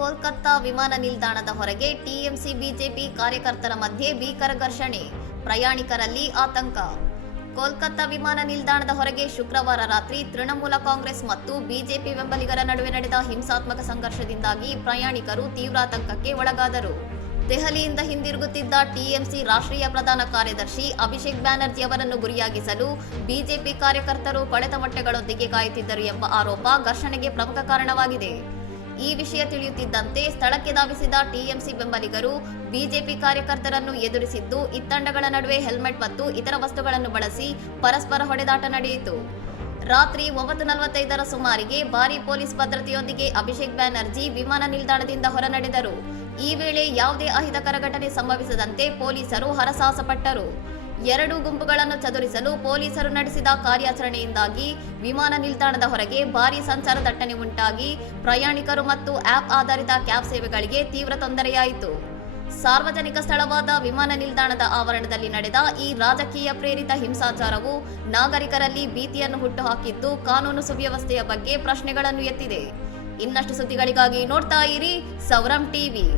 ಕೋಲ್ಕತ್ತಾ ವಿಮಾನ ನಿಲ್ದಾಣದ ಹೊರಗೆ ಟಿಎಂಸಿ ಬಿಜೆಪಿ ಕಾರ್ಯಕರ್ತರ ಮಧ್ಯೆ ಭೀಕರ ಘರ್ಷಣೆ, ಪ್ರಯಾಣಿಕರಲ್ಲಿ ಆತಂಕ. ಕೋಲ್ಕತ್ತಾ ವಿಮಾನ ನಿಲ್ದಾಣದ ಹೊರಗೆ ಶುಕ್ರವಾರ ರಾತ್ರಿ ತೃಣಮೂಲ ಕಾಂಗ್ರೆಸ್ ಮತ್ತು ಬಿಜೆಪಿ ಬೆಂಬಲಿಗರ ನಡುವೆ ನಡೆದ ಹಿಂಸಾತ್ಮಕ ಸಂಘರ್ಷದಿಂದಾಗಿ ಪ್ರಯಾಣಿಕರು ತೀವ್ರ ಆತಂಕಕ್ಕೆ ಒಳಗಾದರು. ದೆಹಲಿಯಿಂದ ಹಿಂದಿರುಗುತ್ತಿದ್ದ ಟಿಎಂಸಿ ರಾಷ್ಟ್ರೀಯ ಪ್ರಧಾನ ಕಾರ್ಯದರ್ಶಿ ಅಭಿಷೇಕ್ ಬ್ಯಾನರ್ಜಿ ಅವರನ್ನು ಗುರಿಯಾಗಿಸಲು ಬಿಜೆಪಿ ಕಾರ್ಯಕರ್ತರು ಕೊಳೆತ ಮೊಟ್ಟೆಗಳೊಂದಿಗೆ ಕಾಯುತ್ತಿದ್ದರು ಎಂಬ ಆರೋಪ ಘರ್ಷಣೆಗೆ ಪ್ರಮುಖ ಕಾರಣವಾಗಿದೆ. ಈ ವಿಷಯ ತಿಳಿಯುತ್ತಿದ್ದಂತೆ ಸ್ಥಳಕ್ಕೆ ಧಾವಿಸಿದ ಟಿಎಂಸಿ ಬೆಂಬಲಿಗರು ಬಿಜೆಪಿ ಕಾರ್ಯಕರ್ತರನ್ನು ಎದುರಿಸಿದ್ದು, ಇತ್ತಂಡಗಳ ನಡುವೆ ಹೆಲ್ಮೆಟ್ ಮತ್ತು ಇತರ ವಸ್ತುಗಳನ್ನು ಬಳಸಿ ಪರಸ್ಪರ ಹೊಡೆದಾಟ ನಡೆಯಿತು. ರಾತ್ರಿ 9:45 ಸುಮಾರಿಗೆ ಭಾರೀ ಪೊಲೀಸ್ ಭದ್ರತೆಯೊಂದಿಗೆ ಅಭಿಷೇಕ್ ಬ್ಯಾನರ್ಜಿ ವಿಮಾನ ನಿಲ್ದಾಣದಿಂದ ಹೊರ ನಡೆದರು. ಈ ವೇಳೆ ಯಾವುದೇ ಅಹಿತಕರ ಘಟನೆ ಸಂಭವಿಸದಂತೆ ಪೊಲೀಸರು ಹರಸಾಹಸ ಪಟ್ಟರು. ಎರಡು ಗುಂಪುಗಳನ್ನು ಚದುರಿಸಲು ಪೊಲೀಸರು ನಡೆಸಿದ ಕಾರ್ಯಾಚರಣೆಯಿಂದಾಗಿ ವಿಮಾನ ನಿಲ್ದಾಣದ ಹೊರಗೆ ಭಾರೀ ಸಂಚಾರ ದಟ್ಟಣೆ ಉಂಟಾಗಿ ಪ್ರಯಾಣಿಕರು ಮತ್ತು ಆಪ್ ಆಧಾರಿತ ಕ್ಯಾಬ್ ಸೇವೆಗಳಿಗೆ ತೀವ್ರ ತೊಂದರೆಯಾಯಿತು. ಸಾರ್ವಜನಿಕ ಸ್ಥಳವಾದ ವಿಮಾನ ನಿಲ್ದಾಣದ ಆವರಣದಲ್ಲಿ ನಡೆದ ಈ ರಾಜಕೀಯ ಪ್ರೇರಿತ ಹಿಂಸಾಚಾರವು ನಾಗರಿಕರಲ್ಲಿ ಭೀತಿಯನ್ನು ಹುಟ್ಟುಹಾಕಿದ್ದು, ಕಾನೂನು ಸುವ್ಯವಸ್ಥೆಯ ಬಗ್ಗೆ ಪ್ರಶ್ನೆಗಳನ್ನು ಎತ್ತಿದೆ. ಇನ್ನಷ್ಟು ಸುದ್ದಿಗಳಿಗಾಗಿ ನೋಡ್ತಾ ಇರಿ ಸೌರಂ ಟಿವಿ.